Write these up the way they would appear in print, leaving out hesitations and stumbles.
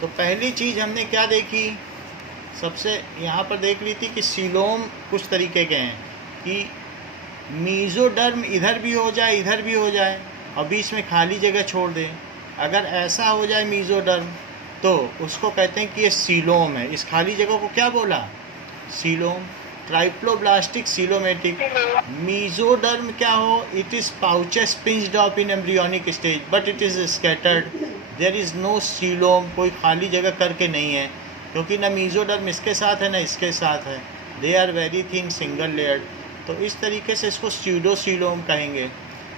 तो पहली चीज़ हमने क्या देखी, सबसे यहाँ पर देख ली थी कि सीलोम कुछ तरीके के हैं कि मीज़ोडर्म इधर भी हो जाए इधर भी हो जाए और बीच में खाली जगह छोड़ दें। अगर ऐसा हो जाए मीज़ोडर्म तो उसको कहते हैं कि ये सीलोम है। इस खाली जगह को क्या बोला, सीलोम। ट्राइप्लोब्लास्टिक सीलोमेटिक। मीज़ोडर्म क्या हो, it is pouches pinched off in embryonic stage but it is scattered, there is no coelom, कोई खाली जगह करके नहीं है, क्योंकि ना मीज़ोडर्म इसके साथ है ना इसके साथ है, they are very thin single layered. तो इस तरीके से इसको स्यूडोसीलोम कहेंगे।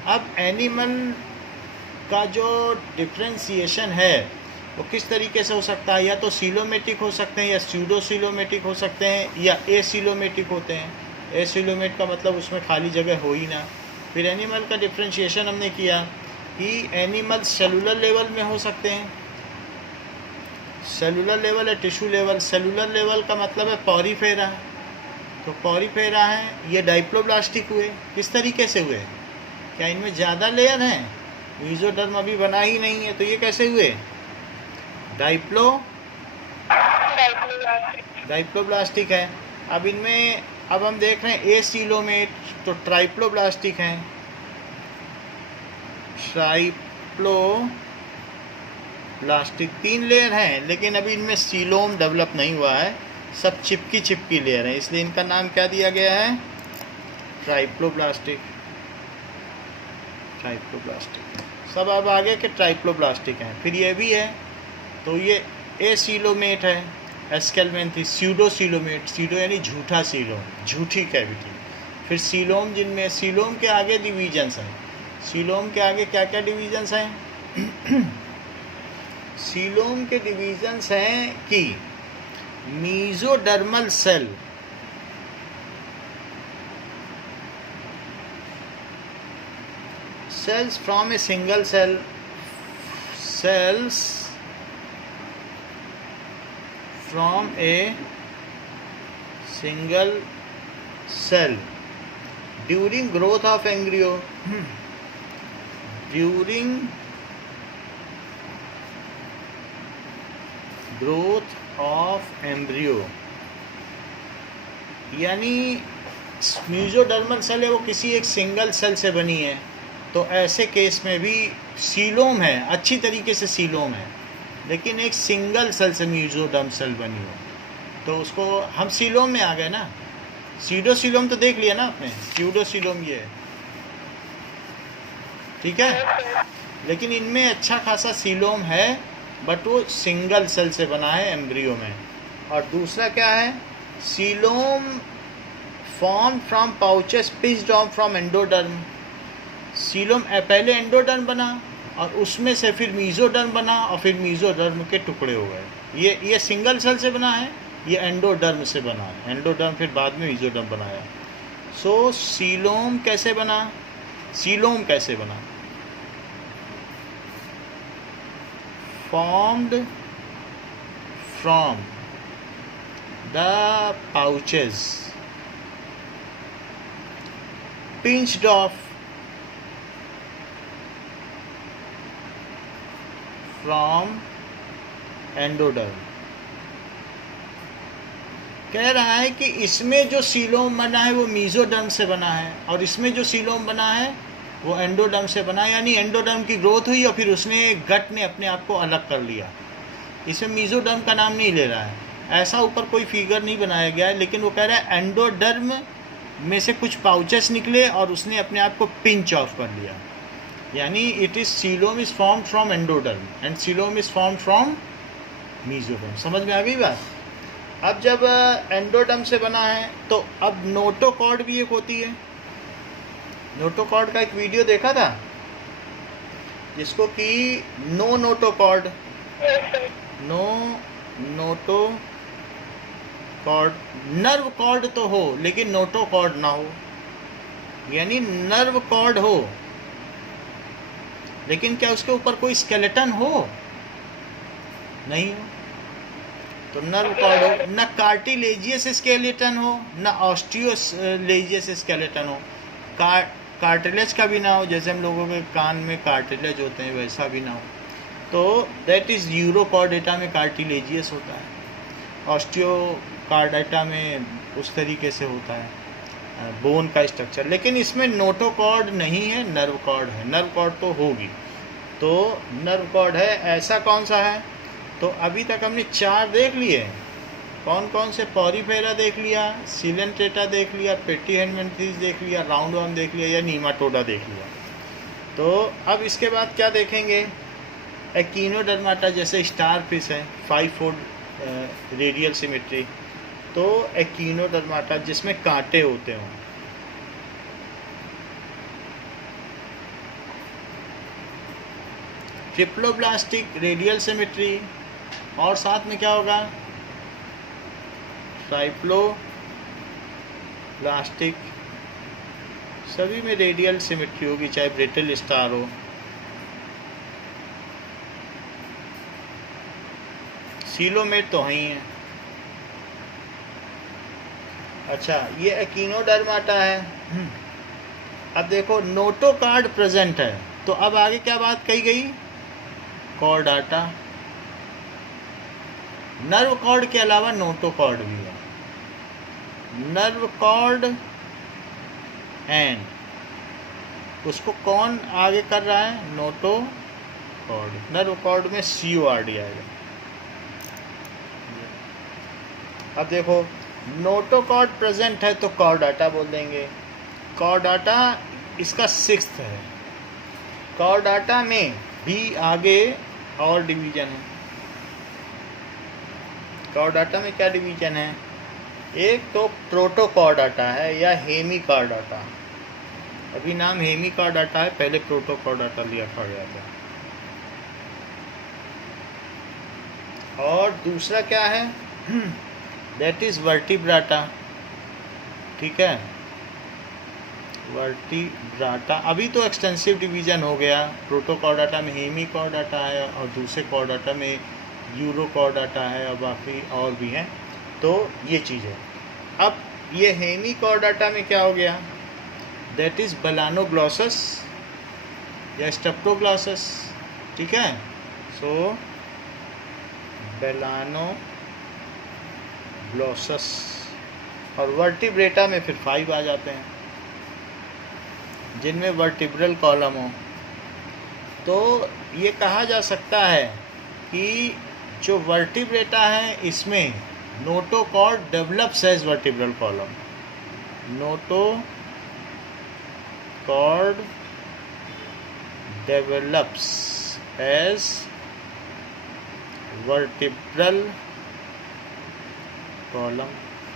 अब एनिमल का जो डिफ्रेंसिएशन है वो किस तरीके से हो सकता है, या तो सीलोमेटिक हो सकते हैं या स्यूडोसीलोमेटिक हो सकते हैं या एसीलोमेटिक होते हैं। एसीलोमेट का मतलब उसमें खाली जगह हो ही ना। फिर एनिमल का डिफ्रेंशिएशन हमने किया कि एनिमल सेलुलर लेवल में हो सकते हैं, सेलुलर लेवल है टिश्यू लेवल। सेलुलर लेवल का मतलब है पॉरीफेरा, तो पॉरीफेरा है ये डाइप्लोब्लास्टिक हुए। किस तरीके से हुए, क्या इनमें ज़्यादा लेयर हैं, मीज़ोडर्म अभी बना ही नहीं है, तो ये कैसे हुए, डाइप्लोब्लास्टिक है। अब इनमें अब हम देख रहे हैं एसीलोमेट, तो ट्राइप्लोब्लास्टिक हैं, ट्राइप्लोब्लास्टिक 3 लेयर हैं, लेकिन अभी इनमें सीलोम डेवलप नहीं हुआ है, सब चिपकी लेयर है, इसलिए इनका नाम क्या दिया गया है, ट्राइप्लोब्लास्टिक। सब अब आगे के ट्राइप्लोब्लास्टिक हैं। फिर ये भी है, तो ये एसीलोमेट है, एस्केलमेंथी। स्यूडोसीलोमेट, सीडो यानी झूठा सीलोम, झूठी कैविटी। फिर सीलोम, जिनमें सीलोम के आगे डिवीजन्स हैं, सीलोम के आगे क्या क्या डिवीजन्स हैं सीलोम के डिवीजन्स हैं कि मीज़ोडर्मल cell, cells from a single cell, cells from a single cell during growth of embryo, during growth of embryo, यानी मीज़ोडर्मल सेल है वो किसी एक सिंगल सेल से बनी है, तो ऐसे केस में भी सीलोम है, अच्छी तरीके से सीलोम है, लेकिन एक सिंगल सेल से मीज़ोडर्म सेल बनी हो, तो उसको हम सीलोम में आ गए ना। स्यूडोसीलोम तो देख लिया ना आपने, स्यूडोसीलोम ये है, ठीक है, लेकिन इनमें अच्छा खासा सीलोम है, बट वो सिंगल सेल से बना है एम्ब्रियो में। और दूसरा क्या है, coelom form from pouches pitched of from endoderm. Coelom पहले एंडोडर्म बना और उसमें से फिर मीज़ोडर्म बना और फिर मीज़ोडर्म के टुकड़े हो गए। ये सिंगल सेल से बना है, ये एंडोडर्म से बना है, एंडोडर्म फिर बाद में मीज़ोडर्म बनाया। सो सीलोम कैसे बना, सीलोम कैसे बना, formed from the pouches pinched of from endoderm. कह रहा है कि इसमें जो सीलोम बना है वो मीज़ोडर्म से बना है और इसमें जो सीलोम बना है वो एंडोडर्म से बना है, यानी एंडोडर्म की ग्रोथ हुई और फिर उसने गट ने अपने आप को अलग कर लिया। इसमें मीज़ोडर्म का नाम नहीं ले रहा है, ऐसा ऊपर कोई फिगर नहीं बनाया गया है, लेकिन वो कह रहा है एंडोडर्म में से कुछ पाउचेस निकले और उसने अपने आप को पिंच ऑफ कर लिया, यानी it is coelom is formed from endoderm and coelom is formed from mesoderm. समझ में आ गई बात। अब जब एंडोडर्म से बना है तो अब नोटोकॉर्ड भी एक होती है। नोटोकॉर्ड का एक वीडियो देखा था जिसको कि no notochord, no notochord, nerve cord तो हो लेकिन नोटोकॉर्ड ना हो, यानी नर्व कॉर्ड हो लेकिन क्या उसके ऊपर कोई स्केलेटन हो, नहीं हो, तो नर्व कॉर्ड हो। न कार्टिलेजियस स्केलेटन हो न ऑस्टियोलेजियस स्केलेटन हो, कार्टिलेज का भी ना हो, जैसे हम लोगों के कान में कार्टिलेज होते हैं वैसा भी ना हो, तो दैट इज़ यूरोकॉर्डेटा में कार्टिलेजियस होता है, ऑस्टियोकार्डेटा में उस तरीके से होता है बोन का स्ट्रक्चर। लेकिन इसमें नोटोकॉर्ड नहीं है, नर्व कॉर्ड है। नर्व कॉर्ड तो होगी, तो नर्व कॉर्ड है। ऐसा कौन सा है? तो अभी तक हमने 4 देख लिए। कौन कौन से? पॉरीफेरा देख लिया, सिलेंट्रेटा देख लिया, पेटीहेडमेंथिस देख लिया, राउंड वर्म देख लिया, या नीमाटोडा देख लिया। तो अब इसके बाद क्या देखेंगे? एकिनोडर्माटा, जैसे स्टार फिश है, 5 फोल्ड रेडियल सिमेट्री। तो एकिनोडर्माटा जिसमें कांटे होते हों। ट्रिप्लोब्लास्टिक रेडियल सिमेट्री, और साथ में क्या होगा? ट्राइप्लोब्लास्टिक, सभी में रेडियल सिमेट्री होगी, चाहे ब्रिटल स्टार हो। सीलोमेट तो ही है। अच्छा, ये एकिनोडर्माटा है। अब देखो नोटोकार्ड प्रेजेंट है, तो अब आगे क्या बात कही गई? कॉर्डाटा। नर्व कॉर्ड के अलावा नोटोकॉर्ड भी है। नर्व कॉर्ड एंड उसको कौन आगे कर रहा है? नोटोकॉर्ड। नर्व कॉर्ड में CORD आएगा। अब देखो नोटोकॉर्ड प्रेजेंट है तो कॉर्डाटा बोल देंगे। कॉर्डाटा इसका 6th है। कॉर्डाटा में भी आगे और डिवीजन है। कॉर्डाटा में क्या डिवीजन है? एक तो प्रोटोकॉर्डाटा है या हेमिकॉर्डाटा। अभी नाम हेमिकॉर्डाटा है, पहले प्रोटोकॉर्डाटा लिखा गया था। और दूसरा क्या है? That is Vertebrata. ठीक है, वर्टिब्राटा। अभी तो एक्सटेंसिव डिवीजन हो गया। प्रोटोकॉर्डाटा में हेमिकॉर्डाटा है और दूसरे कॉर्डाटा में यूरोकॉर्डाटा है, और बाकी और भी हैं। तो ये चीज़ है। अब ये हेमिकॉर्डाटा में क्या हो गया? दैट इज़ बेलानोग्लॉसस या स्टेप्टोग्लॉसस। ठीक है, सो बेलानोग्लॉसस। और वर्टिब्रेटा में फिर 5 आ जाते हैं, जिनमें वर्टिब्रल कॉलम हो। तो ये कहा जा सकता है कि जो वर्टिब्रेटा है इसमें notochord develops as vertebral column. Notochord develops as vertebral column,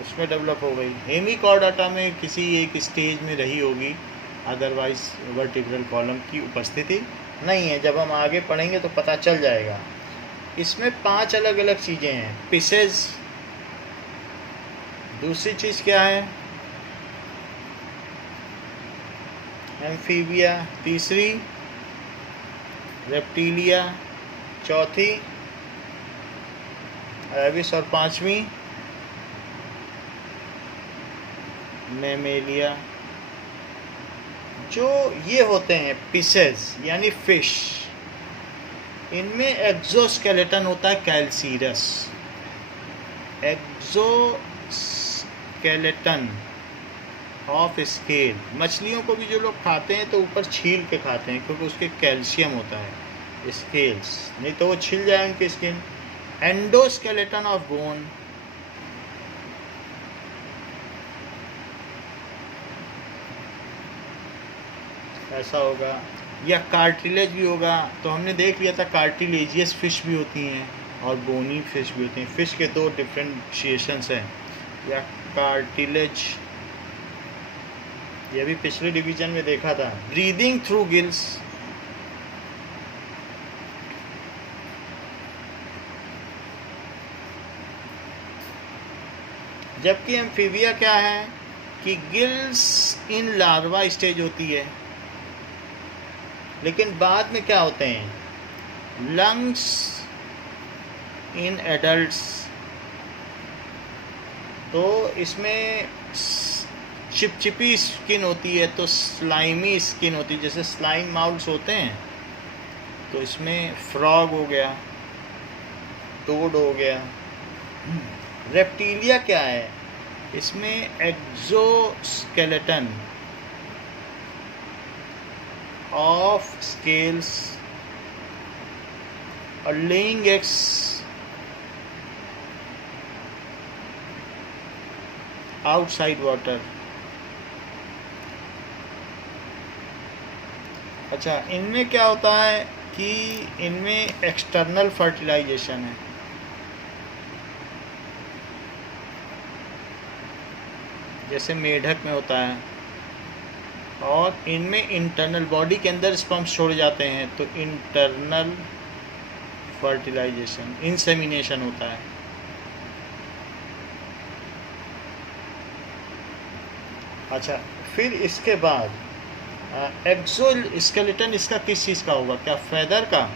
उसमें डेवलप हो गई। हेमिकॉर्डाटा में किसी एक स्टेज में रही होगी, अदरवाइज वर्टिब्रल कॉलम की उपस्थिति नहीं है। जब हम आगे पढ़ेंगे तो पता चल जाएगा। इसमें 5 अलग अलग चीज़ें हैं। पिसेज, दूसरी चीज़ क्या है? एम्फीबिया, तीसरी रेप्टिलिया, चौथी एविस, और 5वीं मैमेलिया। जो ये होते हैं पिसेज यानी फिश, इनमें एक्सोस्केलेटन होता है कैल्सीरस। Exoskeleton of scale. मछलियों को भी जो लोग खाते हैं तो ऊपर छील के खाते हैं, क्योंकि उसके कैल्शियम होता है स्केल्स, नहीं तो वो छिल जाए उनकी स्किन। एंडोस्केलेटन ऑफ बोन, ऐसा होगा। या कार्टिलेज भी होगा। तो हमने देख लिया था कार्टिलेजियस फिश भी होती हैं और बोनी फिश भी होती हैं। फिश के 2 डिफ्रेंशिएशंस हैं। या कार्टिलेज, ये भी पिछले डिवीजन में देखा था। ब्रीदिंग थ्रू गिल्स, जबकि एम्फीबिया क्या है कि गिल्स इन लार्वा स्टेज होती है, लेकिन बाद में क्या होते हैं? Lungs in adults. तो इसमें चिपचिपी स्किन होती है, तो स्लाइमी स्किन होती है। जैसे स्लाइम माउल्स होते हैं, तो इसमें फ्रॉग हो गया, टोड हो गया। रेप्टिलिया क्या है? इसमें एक्सोस्केलेटन ऑफ स्केल्स और लेइंग एग्स आउटसाइड वाटर। अच्छा, इनमें क्या होता है कि इनमें एक्सटर्नल फर्टिलाइजेशन है। जैसे मेढक में होता है, और इनमें इंटरनल बॉडी के अंदर स्पर्म्स छोड़े जाते हैं, तो इंटरनल फर्टिलाइजेशन, इंसेमिनेशन होता है। अच्छा, फिर इसके बाद एक्सोस्केलेटन इसका किस चीज़ का होगा? क्या फेदर का?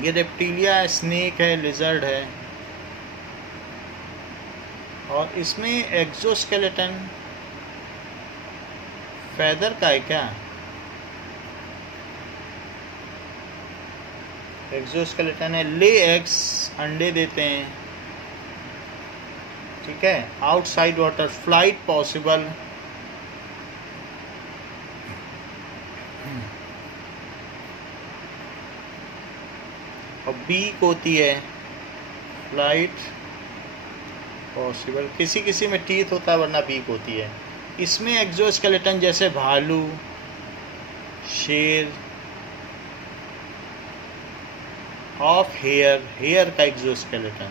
ये रेप्टिलिया है, स्नेक है, लिजर्ड है, और इसमें एक्सोस्केलेटन फेदर का है क्या? एक्सोस्केलेटन है, ले एग्स, अंडे देते हैं, ठीक है। आउटसाइड वाटर, फ्लाइट पॉसिबल, और बीक होती है, फ्लाइट पॉसिबल। किसी किसी में टीथ होता है, वरना बीक होती है। इसमें एक्सोस्केलेटन जैसे भालू, शेर, ऑफ हेयर का एक्सोस्केलेटन है,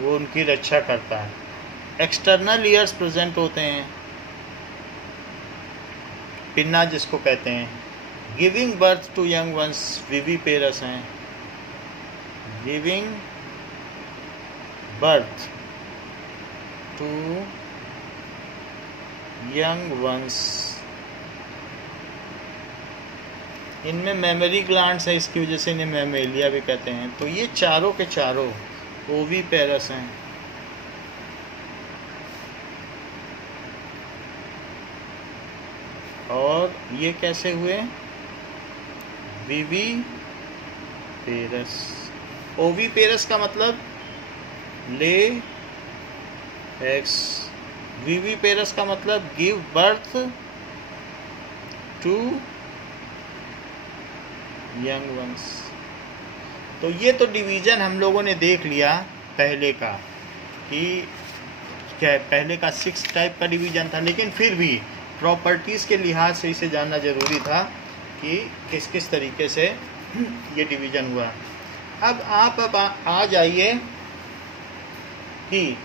वो उनकी रक्षा करता है। एक्सटर्नल ईयर्स प्रेजेंट होते हैं, पिन्ना जिसको कहते हैं। Giving birth to young ones, viviparous हैं, giving birth to young ones. इनमें मेमोरी ग्लैंड्स है, इसकी वजह से इन्हें मैमेलिया भी कहते हैं। तो ये चारों के चारों ओवीपेरस हैं। और ये कैसे हुए? विविपेरस। ओवीपेरस का मतलब ले एग्स, विविपेरस का मतलब give birth to young ones. तो ये तो डिवीज़न हम लोगों ने देख लिया पहले का, कि क्या पहले का 6 टाइप का डिवीज़न था, लेकिन फिर भी प्रॉपर्टीज़ के लिहाज से इसे जानना ज़रूरी था कि किस किस तरीके से ये डिवीज़न हुआ। अब आप आ जाइए कि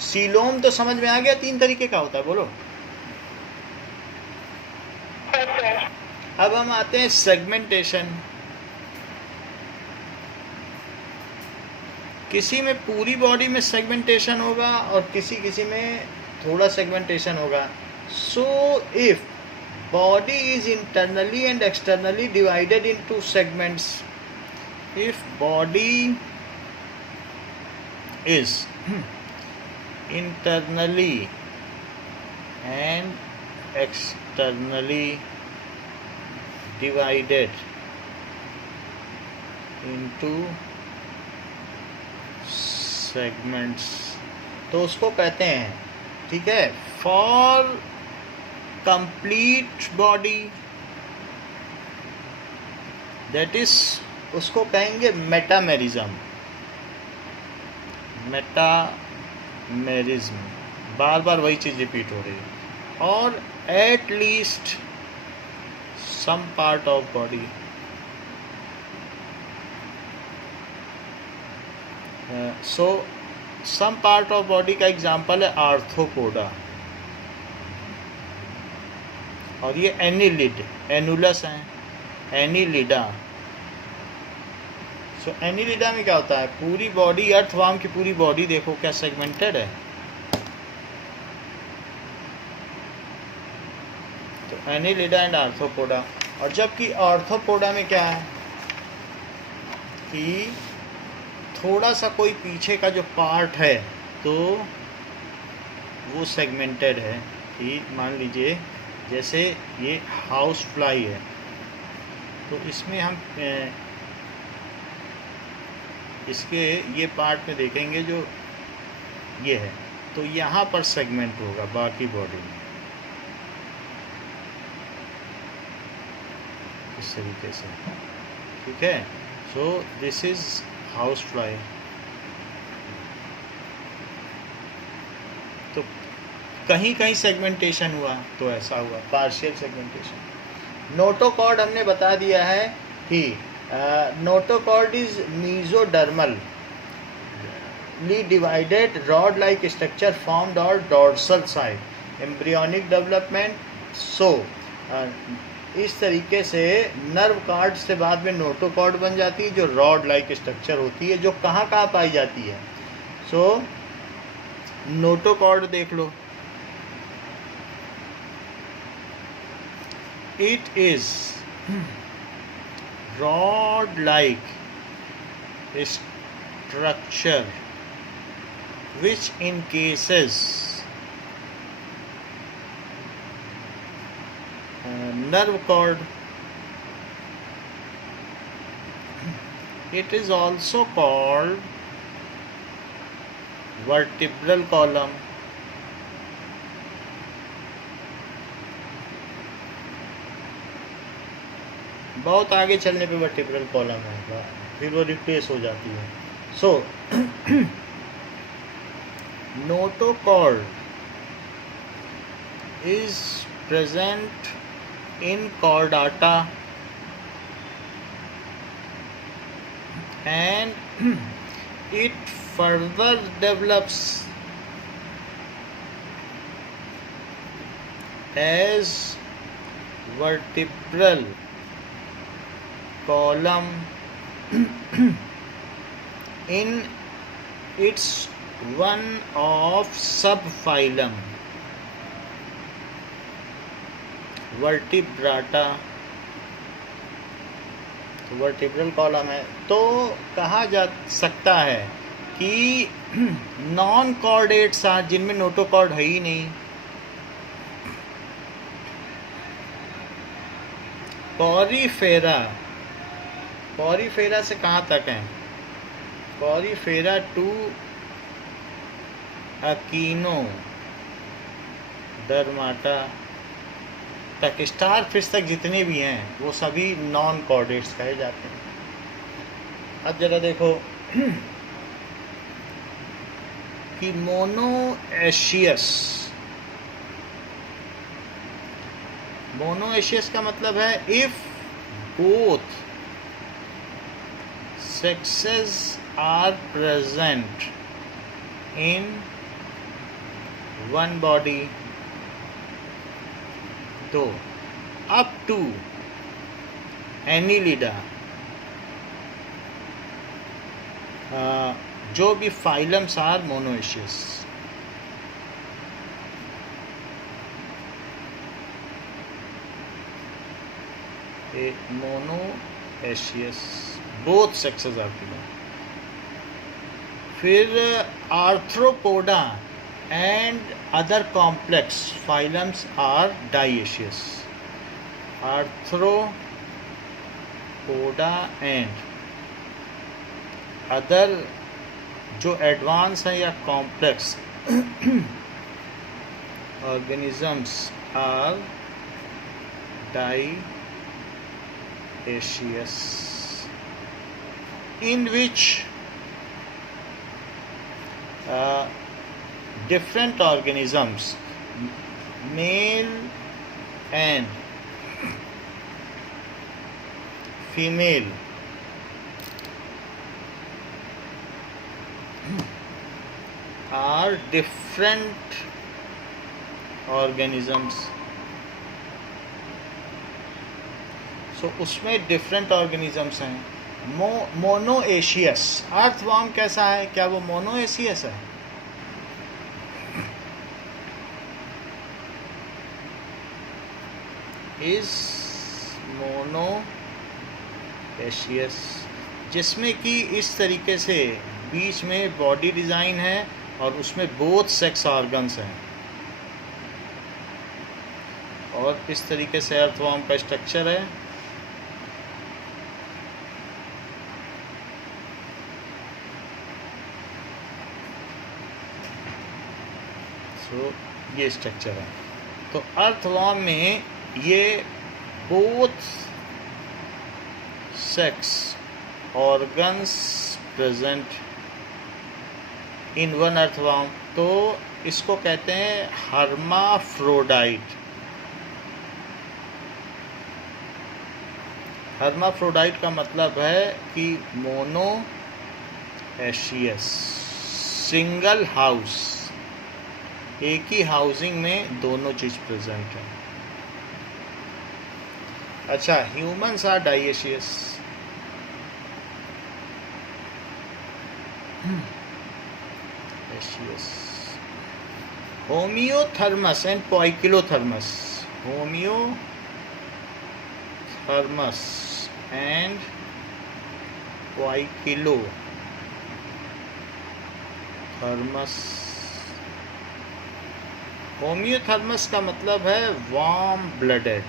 सीलोम तो समझ में आ गया, 3 तरीके का होता है, बोलो। अब हम आते हैं सेगमेंटेशन। किसी में पूरी बॉडी में सेगमेंटेशन होगा और किसी किसी में थोड़ा सेगमेंटेशन होगा। So if body is internally and externally divided into segments, if body is internally and externally divided into segments, तो उसको कहते हैं, ठीक है, for complete body, that is उसको कहेंगे मेटामेरिज्म। मेटामेरिज्म, बार बार वही चीज़ रिपीट हो रही है। और at least some part of body, so some part of body का एग्जाम्पल है आर्थ्रोपोडा, और ये एनिलिड, एनुलस हैं, एनिलिडा। सो एनिलिडा में क्या होता है, पूरी बॉडी, अर्थवर्म की पूरी बॉडी देखो क्या सेगमेंटेड है। तो एनिलिडा एंड आर्थ्रोपोडा। और जबकि आर्थ्रोपोडा में क्या है कि थोड़ा सा कोई पीछे का जो पार्ट है तो वो सेगमेंटेड है। कि मान लीजिए जैसे ये हाउस फ्लाई है, तो इसमें हम इसके ये पार्ट में देखेंगे जो ये है, तो यहाँ पर सेगमेंट होगा बाकी बॉडी में इस तरीके से, ठीक है। So this is house fly. तो कहीं कहीं सेगमेंटेशन हुआ तो ऐसा हुआ, पार्शियल सेगमेंटेशन। नोटोकॉर्ड हमने बता दिया है कि notochord is mesodermal divided rod like structure formed और डॉर्सल साइड एम्ब्रियोनिक डेवलपमेंट। सो इस तरीके से नर्व कार्ड से बाद में नोटोकॉर्ड बन जाती है जो रॉड लाइक स्ट्रक्चर होती है, जो कहाँ कहाँ पाई जाती है। सो नोटोकॉर्ड देख लो, it is rod like structure which encases nerve cord. It is also called vertebral column. बहुत आगे चलने पे वर्टिब्रल कॉलम है, फिर वो रिप्लेस हो जाती है। सो notochord is present in chordata and it further develops as vertebral column in its one of subphylum vertebrata। तो वर्टिब्रल कॉलम है, तो कहा जा सकता है कि नॉन कॉर्डेट्स हैं जिनमें नोटोकॉर्ड है ही नहीं। पॉरीफेरा, पॉरीफेरा से कहाँ तक है? पॉरीफेरा टू अकीनो डर्माटा तक, स्टार फिश तक जितने भी हैं वो सभी नॉन कॉर्डेट्स कहे जाते हैं। अब जरा देखो कि मोनोएशियस, मोनोएशियस का मतलब है if both sexes are present in one body, तो up to Annelida जो भी phylums are monoecious. Monoecious both sexes are present. फिर Arthropoda and other complex phylums are dioecious. Arthropoda and other जो advance हैं या complex organisms are dioecious, in which different organisms, male and female, are different organisms. So उसमें different organisms हैं। Monoecious earthworm कैसा है? क्या वो मोनोएशियस है? इज मोनोएशियस, जिसमें कि इस तरीके से बीच में बॉडी डिज़ाइन है और उसमें बोथ सेक्स ऑर्गन्स हैं, और इस तरीके से अर्थवॉर्म का स्ट्रक्चर है। सो ये स्ट्रक्चर है। तो अर्थवॉर्म में ये both sex organs present in one earthworm, तो इसको कहते हैं हर्माफ्रोडाइट। हर्माफ्रोडाइट का मतलब है कि मोनो एशियस, सिंगल हाउस, एक ही हाउसिंग में दोनों चीज प्रेजेंट है। अच्छा, humans are dioecious. Homeothermous and poikilothermous. Homeothermous and poikilothermous. Homeothermous का मतलब है warm blooded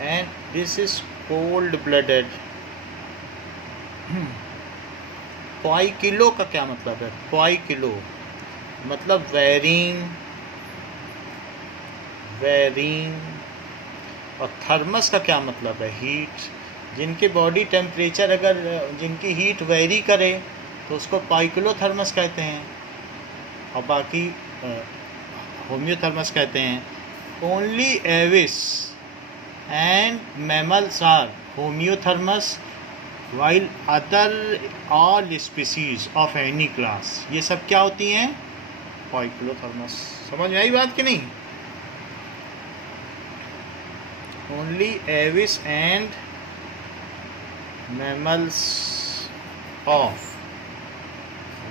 and this is cold blooded. Poikilo का क्या मतलब है? पोइकिलो मतलब वेरिंग। और थर्मस का क्या मतलब है? हीट। जिनके बॉडी टेम्परेचर अगर जिनकी हीट वेरी करे तो उसको पोइकिलोथर्मस कहते हैं, और बाकी होमियोथर्मस कहते हैं। Only Aves and mammals are homeothermous while other all species of any class, ये सब क्या होती हैं? पोइकिलोथर्मस। समझ में आई बात कि नहीं? Only Aves and mammals of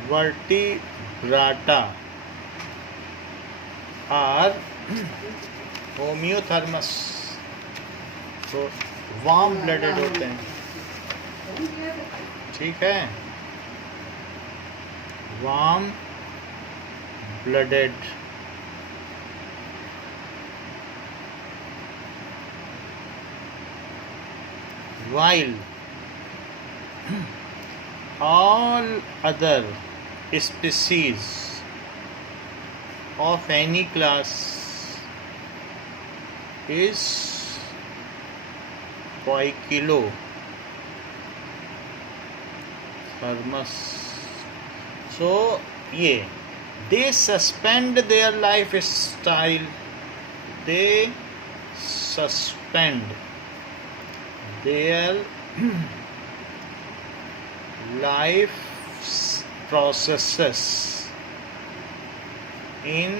Vertebrata are homeothermous, तो वार्म ब्लडेड होते हैं। ठीक है, warm blooded. while all other species of any class is poikilothermous. So ये they suspend their lifestyle, they suspend their life processes in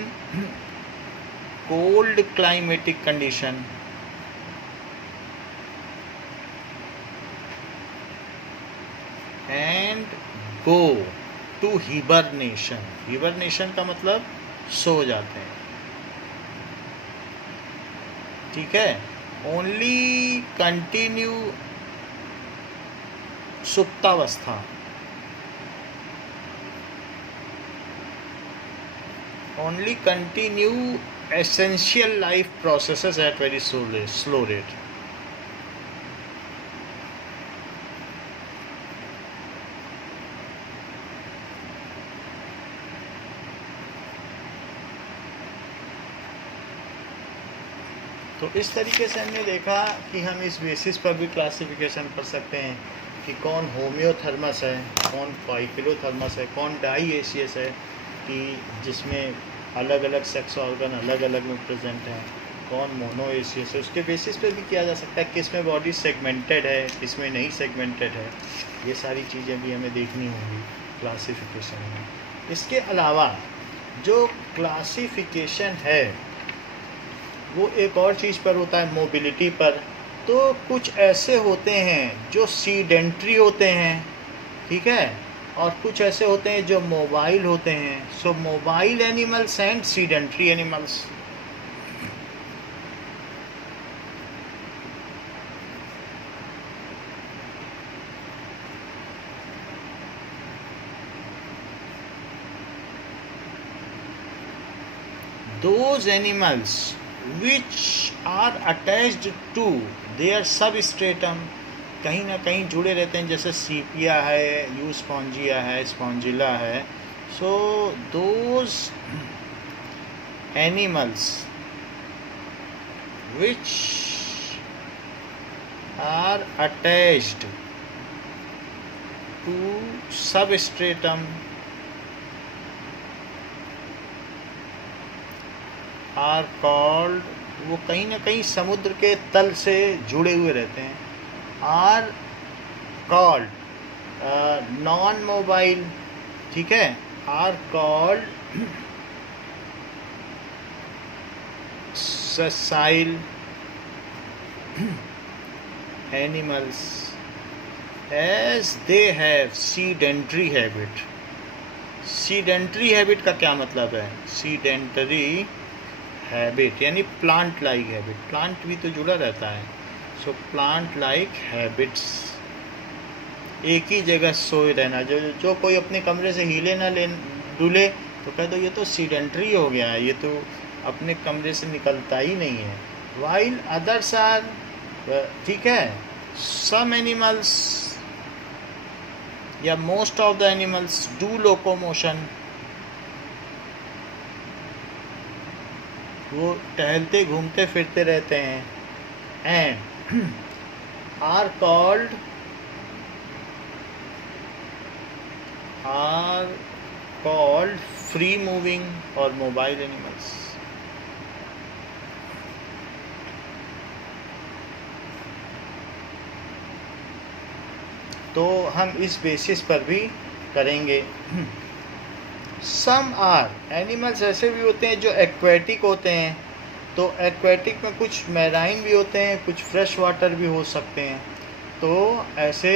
cold climatic condition and go to hibernation। hibernation का मतलब सो जाते हैं। ठीक है, ओनली कंटिन्यू सुप्तावस्था, only continue essential life processes at very slow rate. तो इस तरीके से हमने देखा कि हम इस बेसिस पर भी क्लासिफिकेशन कर सकते हैं कि कौन होमियोथर्मस है, कौन पोइकिलोथर्मस है, कौन डाइएशियस है, कि जिसमें अलग अलग सेक्स ऑर्गन अलग अलग में प्रेजेंट हैं, कौन मोनोएशियस है। उसके बेसिस पे भी किया जा सकता है किस में बॉडी सेगमेंटेड है, किस में नहीं सेगमेंटेड है। ये सारी चीज़ें भी हमें देखनी होंगी क्लासिफिकेशन में। इसके अलावा जो क्लासिफिकेशन है वो एक और चीज़ पर होता है, मोबिलिटी पर। तो कुछ ऐसे होते हैं जो सीडेंट्री होते हैं, ठीक है, और कुछ ऐसे होते हैं जो मोबाइल होते हैं। So mobile animals and sedentary animals. Those animals which are attached to their substratum, कहीं ना कहीं जुड़े रहते हैं, जैसे सीपिया है, यूस्पॉन्जिया है, स्पॉन्जिला है, So those animals which are attached to substratum are called, वो कहीं ना कहीं समुद्र के तल से जुड़े हुए रहते हैं, आर कॉल्ड नॉन मोबाइल, ठीक है, are called sessile animals as they have sedentary habit. Sedentary habit का क्या मतलब है? सीडेंटरी हैबिट यानी प्लांट लाइक हैबिट, प्लांट भी तो जुड़ा रहता है। सो प्लांट लाइक हैबिट्स, एक ही जगह सोए रहना, जो कोई अपने कमरे से हिले ना ले डुले तो कह दो ये तो सीडेंटरी हो गया है, ये तो अपने कमरे से निकलता ही नहीं है। वाइल अदर्स आर, ठीक है, सम एनिमल्स या most of the animals do locomotion, वो टहलते घूमते फिरते रहते हैं, and are called free moving और मोबाइल एनिमल्स। तो हम इस बेसिस पर भी करेंगे। सम आर, एनिमल्स ऐसे भी होते हैं जो एक्वेटिक होते हैं, तो एक्वेटिक में कुछ मैराइन भी होते हैं, कुछ फ्रेश वाटर भी हो सकते हैं, तो ऐसे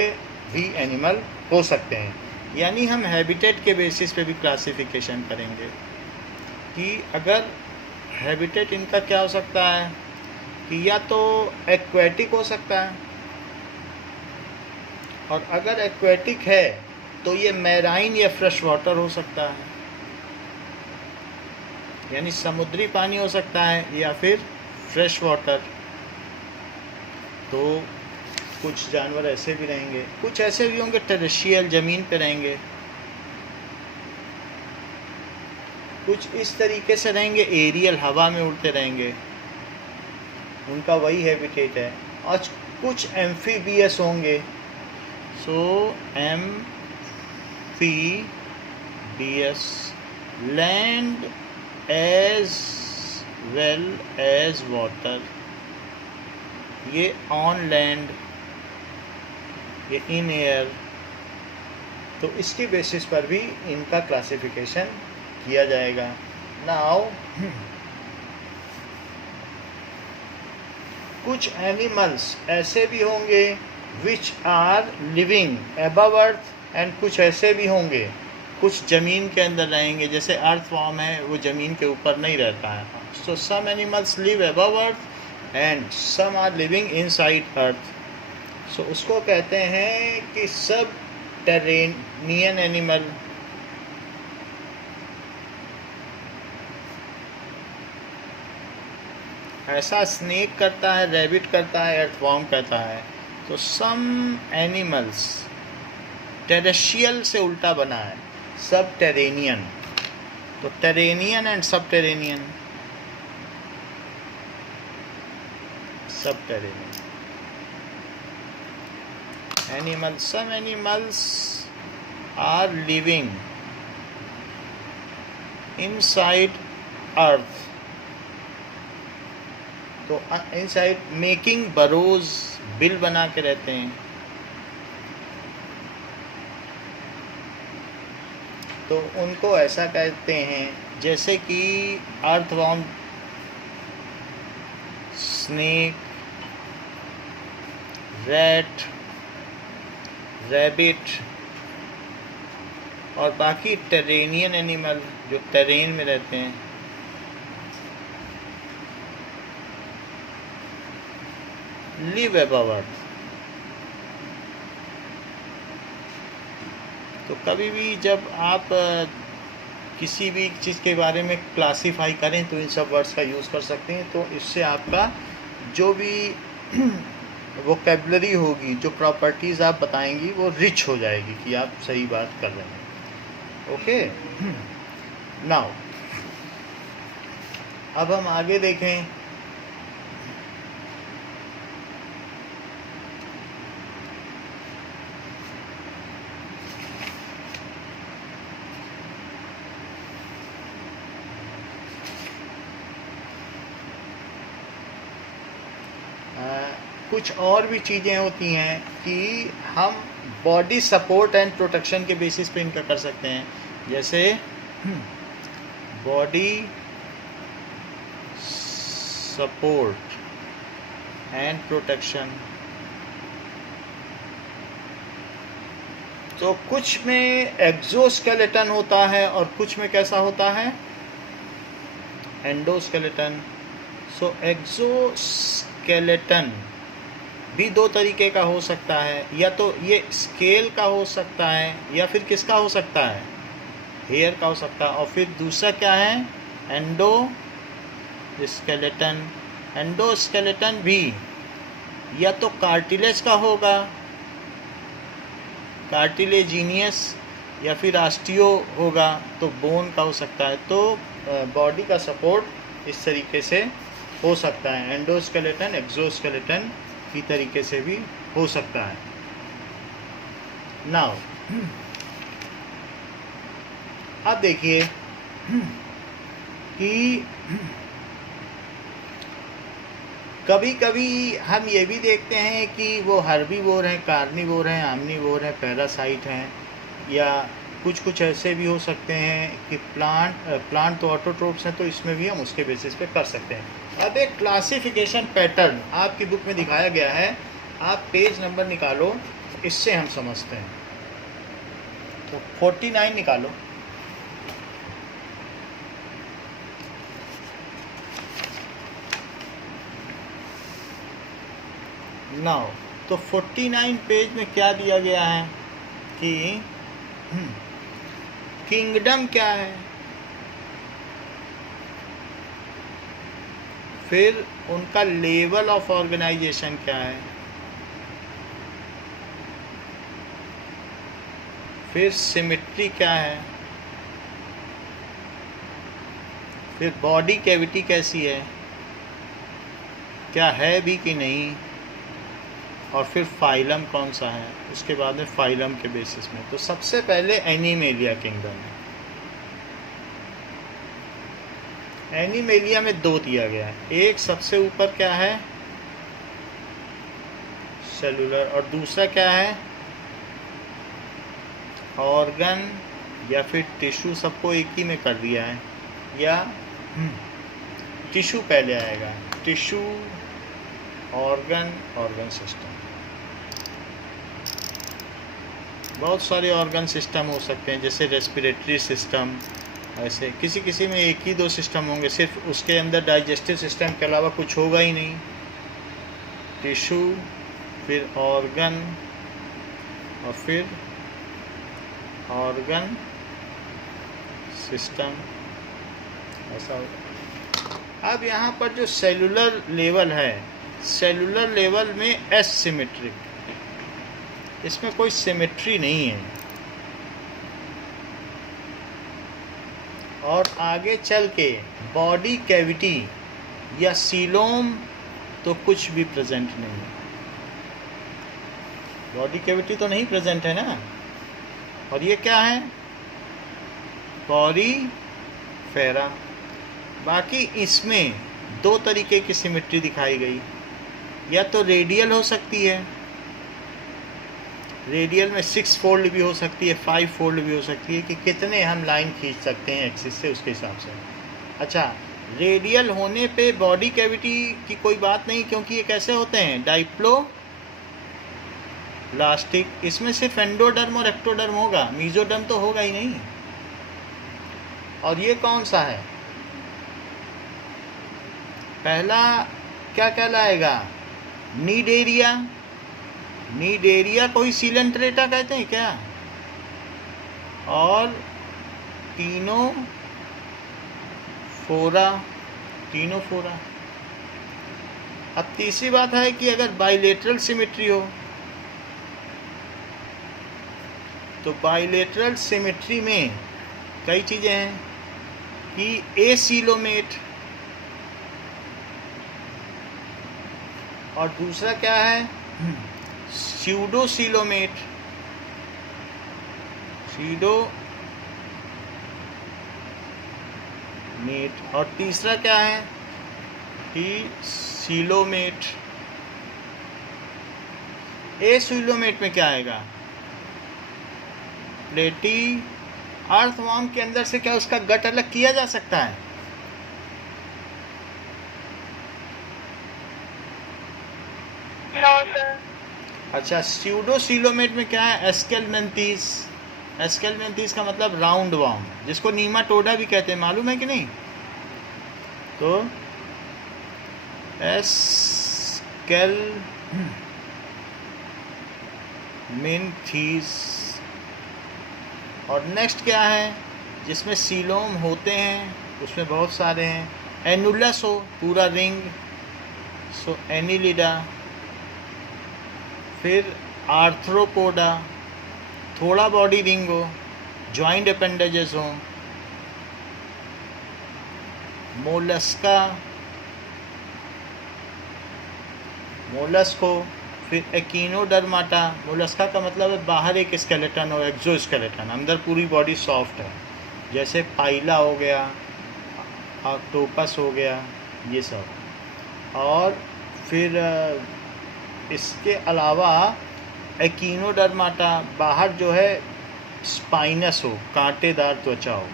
भी एनिमल हो सकते हैं। यानी हम हैबिटेट के बेसिस पे भी क्लासिफिकेशन करेंगे कि अगर हैबिटेट इनका क्या हो सकता है कि या तो एक्वेटिक हो सकता है, और अगर एक्वेटिक है तो ये मैराइन या फ्रेश वाटर हो सकता है, यानी समुद्री पानी हो सकता है या फिर फ्रेश वाटर। तो कुछ जानवर ऐसे भी रहेंगे, कुछ ऐसे भी होंगे टेरेस्ट्रियल, ज़मीन पे रहेंगे, कुछ इस तरीके से रहेंगे एरियल, हवा में उड़ते रहेंगे, उनका वही हैबिटेट है, और कुछ एम्फीबियस होंगे। So amphibious, land as well as water, ये ऑन लैंड, ये इन एयर, तो इसकी बेसिस पर भी इनका क्लासिफिकेशन किया जाएगा। नाउ कुछ एनिमल्स ऐसे भी होंगे which are living above earth, and कुछ ऐसे भी होंगे कुछ ज़मीन के अंदर रहेंगे, जैसे अर्थ फॉर्म है वो ज़मीन के ऊपर नहीं रहता है। So some animals live above earth and some are living inside earth. So उसको कहते हैं कि सब टेरेनियन एनिमल। ऐसा स्नेक करता है, रैबिट करता है, अर्थवॉर्म करता है। तो सम एनिमल्स, टेरेस्ट्रियल से उल्टा बना है, सब टेरेनियन। तो टेरेनियन एंड सब टेरेनियन, सब टेरेनियन animals. Some animals are living inside earth, तो इनसाइड मेकिंग बरोज, बिल बना के रहते हैं। तो उनको ऐसा कहते हैं जैसे कि अर्थवॉर्म, स्नेक, रैट, रैबिट और बाकी टेरेनियन एनिमल जो टेरेन में रहते हैं। लिव अबव अर्थ। तो कभी भी जब आप किसी भी चीज़ के बारे में क्लासीफाई करें तो इन सब वर्ड्स का यूज़ कर सकते हैं। तो इससे आपका जो भी वोकैबुलरी होगी, जो प्रॉपर्टीज़ आप बताएंगी वो रिच हो जाएगी कि आप सही बात कर रहे हैं। ओके। नाउ अब हम आगे देखें। कुछ और भी चीज़ें होती हैं कि हम बॉडी सपोर्ट एंड प्रोटेक्शन के बेसिस पे इनका कर सकते हैं। जैसे बॉडी सपोर्ट एंड प्रोटेक्शन, तो कुछ में एक्सोस्केलेटन होता है और कुछ में कैसा होता है, एंडोस्केलेटन। सो एक्सोस्केलेटन भी दो तरीके का हो सकता है, या तो ये स्केल का हो सकता है या फिर किसका हो सकता है, हेयर का हो सकता है। और फिर दूसरा क्या है, एंडोस्केलेटन। एंडोस्केलेटन भी या तो कार्टिलेज का होगा, कार्टिलेजिनियस, या फिर ऑस्टियो होगा, तो बोन का हो सकता है। तो बॉडी का सपोर्ट इस तरीके से हो सकता है, एंडोस्केलेटन एक्सोस्केलेटन की तरीके से भी हो सकता है। नाउ अब देखिए कि कभी कभी हम ये भी देखते हैं कि वो हर्बीवोर हैं, कार्निवोर हैं, आम्निवोर हैं, पैरासाइट हैं, या कुछ ऐसे भी हो सकते हैं कि प्लांट तो ऑटोट्रोप्स हैं, तो इसमें भी हम उसके बेसिस पे कर सकते हैं। अब एक क्लासिफिकेशन पैटर्न आपकी बुक में दिखाया गया है, आप पेज नंबर निकालो, इससे हम समझते हैं। तो 49 निकालो। नाउ तो 49 पेज में क्या दिया गया है कि किंगडम क्या है, फिर उनका लेवल ऑफ ऑर्गेनाइजेशन क्या है, फिर सिमेट्री क्या है, फिर बॉडी कैविटी कैसी है, क्या है भी कि नहीं, और फिर फाइलम कौन सा है, उसके बाद में फाइलम के बेसिस में। तो सबसे पहले एनिमेलिया किंगडम है। एनिमेलिया में दो दिया गया है, एक सबसे ऊपर क्या है, सेलुलर, और दूसरा क्या है, ऑर्गन या फिर टिश्यू। सबको एक ही में कर दिया है, या टिश्यू पहले आएगा, टिश्यू, ऑर्गन सिस्टम। बहुत सारे ऑर्गन सिस्टम हो सकते हैं, जैसे रेस्पिरेटरी सिस्टम, ऐसे किसी में एक ही दो सिस्टम होंगे, सिर्फ उसके अंदर डाइजेस्टिव सिस्टम के अलावा कुछ होगा ही नहीं। टिश्यू, फिर ऑर्गन, और फिर ऑर्गन सिस्टम, ऐसा होगा। अब यहाँ पर जो सेलुलर लेवल है, सेलुलर लेवल में एसिमेट्रिक, इसमें कोई सिमेट्री नहीं है। और आगे चल के बॉडी कैविटी या सीलोम तो कुछ भी प्रेजेंट नहीं है, बॉडी कैविटी तो नहीं प्रेजेंट है ना। और ये क्या है, पॉरीफेरा। बाकी इसमें दो तरीके की सिमेट्री दिखाई गई, या तो रेडियल हो सकती है, रेडियल में 6 फोल्ड भी हो सकती है, 5 फोल्ड भी हो सकती है, कि कितने हम लाइन खींच सकते हैं एक्सिस से, उसके हिसाब से। अच्छा, रेडियल होने पे बॉडी कैविटी की कोई बात नहीं, क्योंकि ये कैसे होते हैं, डाइप्लोलास्टिक। इसमें सिर्फ एंडोडर्म और एक्टोडर्म होगा, मीजोडर्म तो होगा ही नहीं। और ये कौन सा है, पहला क्या कहलाएगा, नीडेरिया। नीडेरिया को ही सीलेंट्रेटा कहते हैं क्या, और टीनोफोरा। अब तीसरी बात है कि अगर बाइलेटरल सिमेट्री हो, तो बाइलेटरल सिमेट्री में कई चीज़ें हैं कि एसीलोमेट, और दूसरा क्या है स्यूडोसीलोमेट, और तीसरा क्या है कि सीलोमेट। एसीलोमेट में क्या आएगा, प्लेटी अर्थवर्म के अंदर से क्या उसका गट अलग किया जा सकता है? अच्छा, स्यूडोसीलोमेट में क्या है, एस्केलमेंथीस। एस्केलमेंथीस का मतलब राउंड वर्म, जिसको नीमाटोडा भी कहते हैं, मालूम है कि नहीं? तो एस्केलमेंथीस। और नेक्स्ट क्या है जिसमें सीलोम होते हैं, उसमें बहुत सारे हैं। एनुलस हो पूरा रिंग, सो एनिलिडा। फिर आर्थ्रोपोडा, थोड़ा बॉडी रिंग हो, जॉइंट अपेंडेजेस हो। मोलस्का, मोलस्क हो। फिर एकिनोडर्माटा, मोलस्का का मतलब है बाहर एक स्केलेटन हो, एक्सोस्केलेटन, अंदर पूरी बॉडी सॉफ्ट है, जैसे पाइला हो गया, ऑक्टोपस हो गया, ये सब। और फिर इसके अलावा एकिनोडर्माटा, बाहर जो है स्पाइनस हो, कांटेदार त्वचा हो।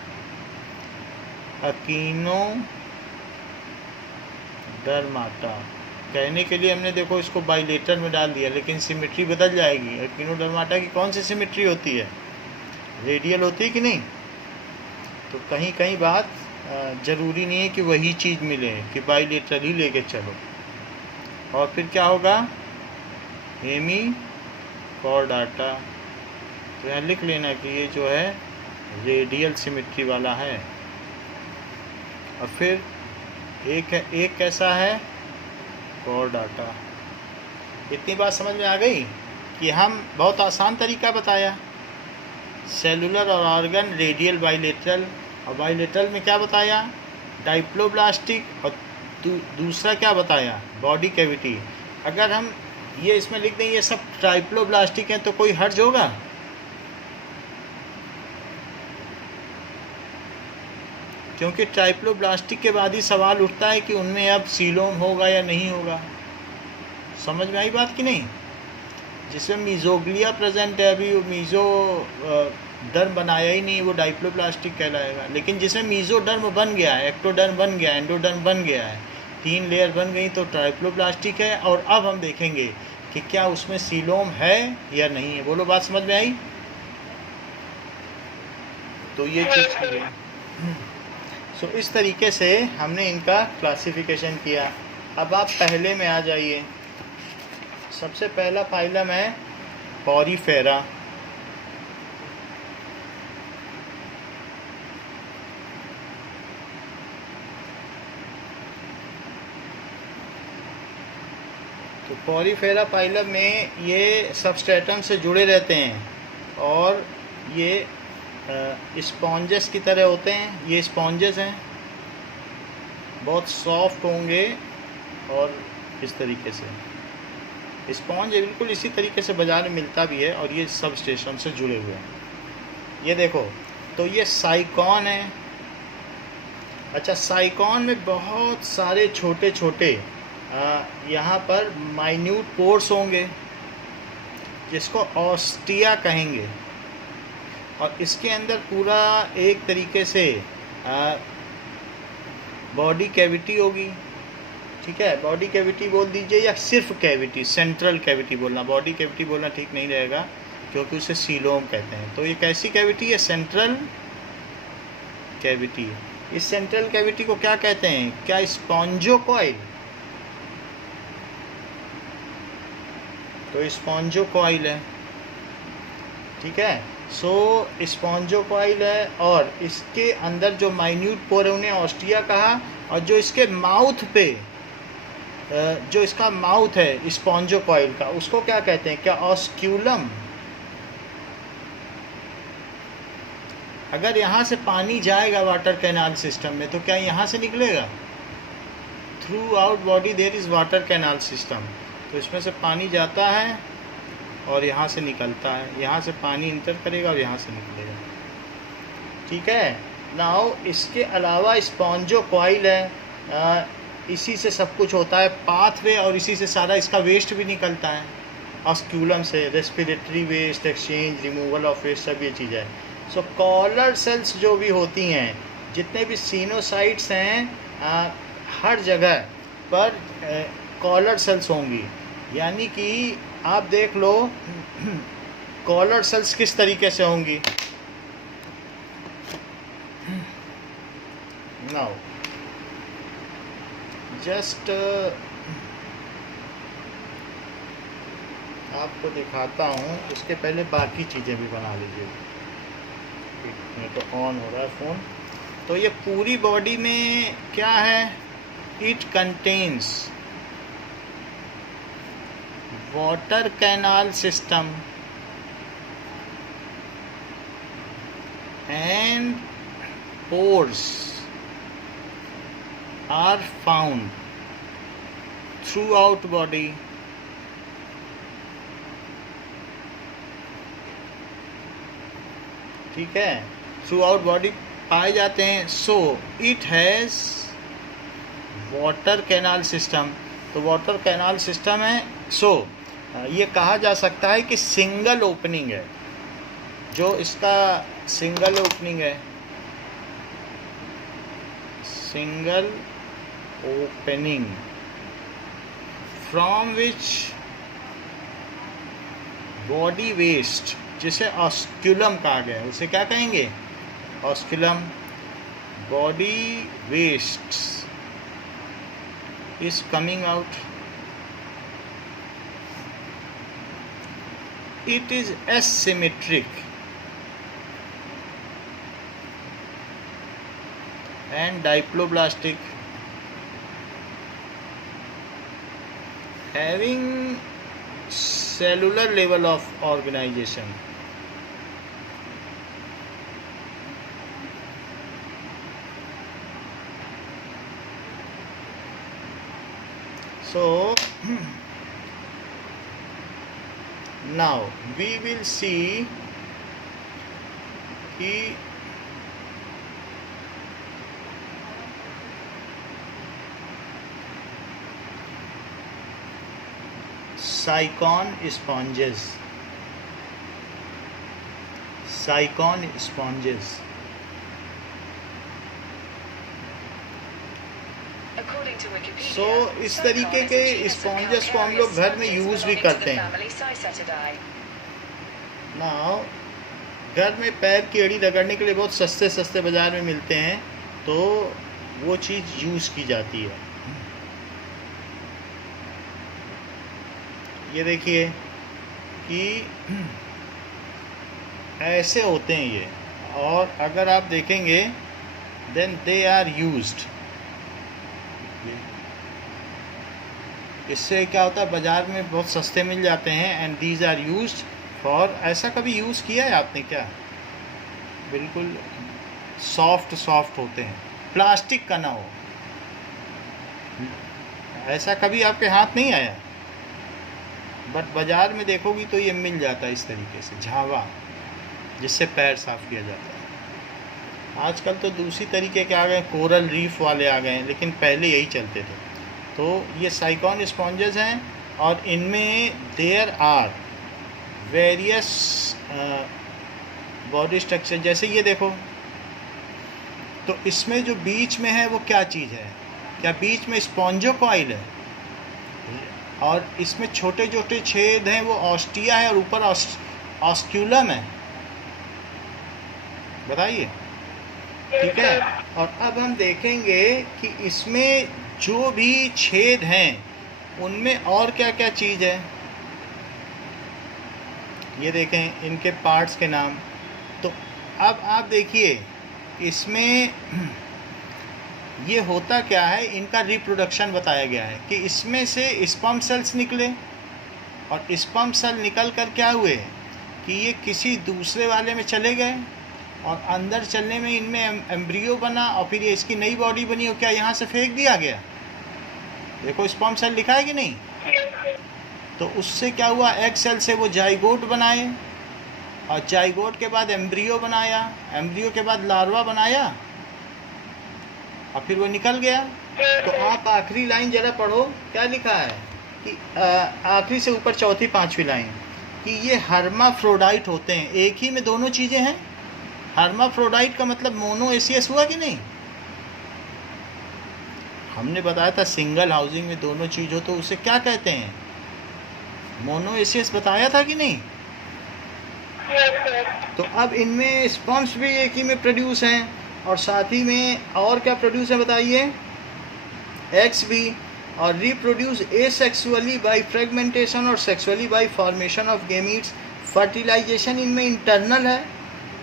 एकिनोडर्माटा कहने के लिए हमने देखो इसको बाइलेटर में डाल दिया, लेकिन सिमेट्री बदल जाएगी। एकिनोडर्माटा की कौन सी सिमेट्री होती है, रेडियल होती है कि नहीं? तो कहीं कहीं बात ज़रूरी नहीं है कि वही चीज़ मिले, कि बाइलेटर ही लेके चलो। और फिर क्या होगा, हेमीकॉर्डाटा। तो यहाँ लिख लेना कि ये जो है रेडियल सिमेट्री वाला है। और फिर एक कैसा है, कॉर्डाटा। इतनी बात समझ में आ गई कि हम बहुत आसान तरीका बताया, सेलुलर और ऑर्गन, रेडियल, बाइलेटरल। और बाइलेटरल में क्या बताया, डाइप्लोब्लास्टिक, और दूसरा क्या बताया, बॉडी कैविटी। अगर हम ये इसमें लिख दें ये सब ट्राइप्लोब्लास्टिक हैं तो कोई हर्ज होगा? क्योंकि ट्राइप्लोब्लास्टिक के बाद ही सवाल उठता है कि उनमें अब सीलोम होगा या नहीं होगा। समझ में आई बात कि नहीं? जिसमें मीजोग्लिया प्रेजेंट है, अभी मीजो डर्म बनाया ही नहीं, वो डाइप्लोब्लास्टिक कहलाएगा। लेकिन जिसमें मीजोडर्म बन गया है, एक्टोडर्म बन गया है, एंडोडर्म बन गया है, 3 लेयर बन गई, तो ट्राइप्लोब्लास्टिक है। और अब हम देखेंगे कि क्या उसमें सीलोम है या नहीं है। बोलो, बात समझ में आई? तो ये चीज़ है। सो इस तरीके से हमने इनका क्लासिफिकेशन किया। अब आप पहले में आ जाइए। सबसे पहला फाइलम है पॉरीफेरा। तो पॉरीफेरा फाइलम में ये सबस्ट्रेटम से जुड़े रहते हैं और ये स्पॉन्जेस की तरह होते हैं। ये स्पॉन्जेस हैं, बहुत सॉफ्ट होंगे और इस तरीके से स्पॉन्ज बिल्कुल इसी तरीके से बाज़ार में मिलता भी है। और ये सब स्टेशन से जुड़े हुए हैं। ये देखो, तो ये साइकॉन है। अच्छा, साइकॉन में बहुत सारे छोटे छोटे यहाँ पर माइन्यूट पोर्स होंगे, जिसको ऑस्टिया कहेंगे। और इसके अंदर पूरा एक तरीके से बॉडी कैविटी होगी। ठीक है, बॉडी कैविटी बोल दीजिए या सिर्फ कैविटी, सेंट्रल कैविटी बोलना, बॉडी कैविटी बोलना ठीक नहीं रहेगा क्योंकि उसे सीलोम कहते हैं। तो ये कैसी कैविटी है, सेंट्रल कैविटी। इस सेंट्रल कैविटी को क्या कहते हैं, क्या स्पॉन्जोकॉइल? तो स्पॉन्जोकॉइल है। ठीक है, सो स्पॉन्जोकॉइल है। और इसके अंदर जो माइन्यूट पोर है उन्हें ऑस्टिया कहा। और जो इसके माउथ पे जो इसका माउथ है स्पॉन्जोकॉइल का, उसको क्या कहते हैं, क्या ऑस्क्यूलम? अगर यहाँ से पानी जाएगा वाटर कैनाल सिस्टम में तो क्या यहाँ से निकलेगा? Throughout body there is water canal system, तो इसमें से पानी जाता है और यहाँ से निकलता है, यहाँ से पानी इंटर करेगा और यहाँ से निकलेगा। ठीक है। नाउ इसके अलावा स्पॉन्जो कॉइल है, इसी से सब कुछ होता है, पाथवे, और इसी से सारा इसका वेस्ट भी निकलता है, ऑस्क्यूलम से, respiratory waste, exchange, removal of waste, सब ये चीज़ है। सो कॉलर सेल्स जो भी होती हैं, जितने भी सीनोसाइट्स हैं, हर जगह पर कॉलर सेल्स होंगी। यानी कि आप देख लो कॉलर सेल्स किस तरीके से होंगी। नाउ जस्ट आपको दिखाता हूँ, उसके पहले बाकी चीज़ें भी बना लीजिए। ये तो ऑन हो रहा है फ़ोन। तो ये पूरी बॉडी में क्या है? It contains water canal system and pores are found throughout body. ठीक है, थ्रू आउट बॉडी पाए जाते हैं। So it has water canal system, तो वाटर कैनाल सिस्टम है। सो ये कहा जा सकता है कि सिंगल ओपनिंग है, जो इसका सिंगल ओपनिंग है, single opening from which body waste, जिसे ऑस्क्यूलम कहा गया है, उसे क्या कहेंगे? Osculum. Body waste is coming out. It is asymmetric and diploblastic, having cellular level of organization. So now we will see कि साइकॉन स्पॉन्जेस, साइकॉन स्पॉन्जेस सो इस तरीके के स्पॉन्जेस को हम लोग घर में यूज़ भी करते हैं। नाउ घर में पैर की एड़ी रगड़ने के लिए बहुत सस्ते सस्ते बाज़ार में मिलते हैं, तो वो चीज़ यूज़ की जाती है। ये देखिए कि ऐसे होते हैं ये, और अगर आप देखेंगे देन दे आर यूज्ड। इससे क्या होता है, बाज़ार में बहुत सस्ते मिल जाते हैं, and these are used for. ऐसा कभी यूज़ किया है आपने क्या? बिल्कुल सॉफ्ट सॉफ्ट होते हैं, प्लास्टिक का ना हो, ऐसा कभी आपके हाथ नहीं आया? बट बाज़ार में देखोगी तो ये मिल जाता है इस तरीके से, झावा, जिससे पैर साफ़ किया जाता है। आजकल तो दूसरी तरीके के आ गए, कोरल रीफ वाले आ गए हैं, लेकिन पहले यही चलते थे। तो ये साइकॉन स्पॉन्जेस हैं, और इनमें there are various body structure. जैसे ये देखो, तो इसमें जो बीच में है वो क्या चीज़ है? क्या बीच में स्पॉन्जो कॉइल है? और इसमें छोटे छोटे छेद हैं, वो ऑस्टिया है, और ऊपर ऑस्क्यूलम है। बताइए, ठीक है। और अब हम देखेंगे कि इसमें जो भी छेद हैं उनमें और क्या क्या चीज़ है। ये देखें इनके पार्ट्स के नाम। तो अब आप देखिए इसमें ये होता क्या है, इनका रिप्रोडक्शन बताया गया है कि इसमें से स्पर्म सेल्स निकले, और स्पर्म सेल निकल कर क्या हुए कि ये किसी दूसरे वाले में चले गए, और अंदर चलने में इनमें एम्ब्रियो बना और फिर ये इसकी नई बॉडी बनी, और क्या यहाँ से फेंक दिया गया? देखो स्पर्म सेल लिखा है कि नहीं? तो उससे क्या हुआ, एग सेल से वो जाइगोट बनाए, और जाइगोट के बाद एम्ब्रियो बनाया, एम्ब्रियो के बाद लार्वा बनाया, और फिर वो निकल गया। तो आप आखिरी लाइन जरा पढ़ो, क्या लिखा है कि आखिरी से ऊपर चौथी पांचवी लाइन, कि ये हर्माफ्रोडाइट होते हैं। एक ही में दोनों चीज़ें हैं। हर्माफ्रोडाइट का मतलब मोनोएसियस हुआ कि नहीं? हमने बताया था सिंगल हाउसिंग में दोनों चीज़ हो तो उसे क्या कहते हैं? मोनोएसियस बताया था कि नहीं? तो अब इनमें स्पर्म्स भी एक ही में प्रोड्यूस हैं, और साथ ही में और क्या प्रोड्यूस है बताइए? एग्स भी, और रिप्रोड्यूस एसेक्सुअली बाय फ्रेगमेंटेशन और sexually by formation of gametes. Fertilization इनमें इंटरनल है,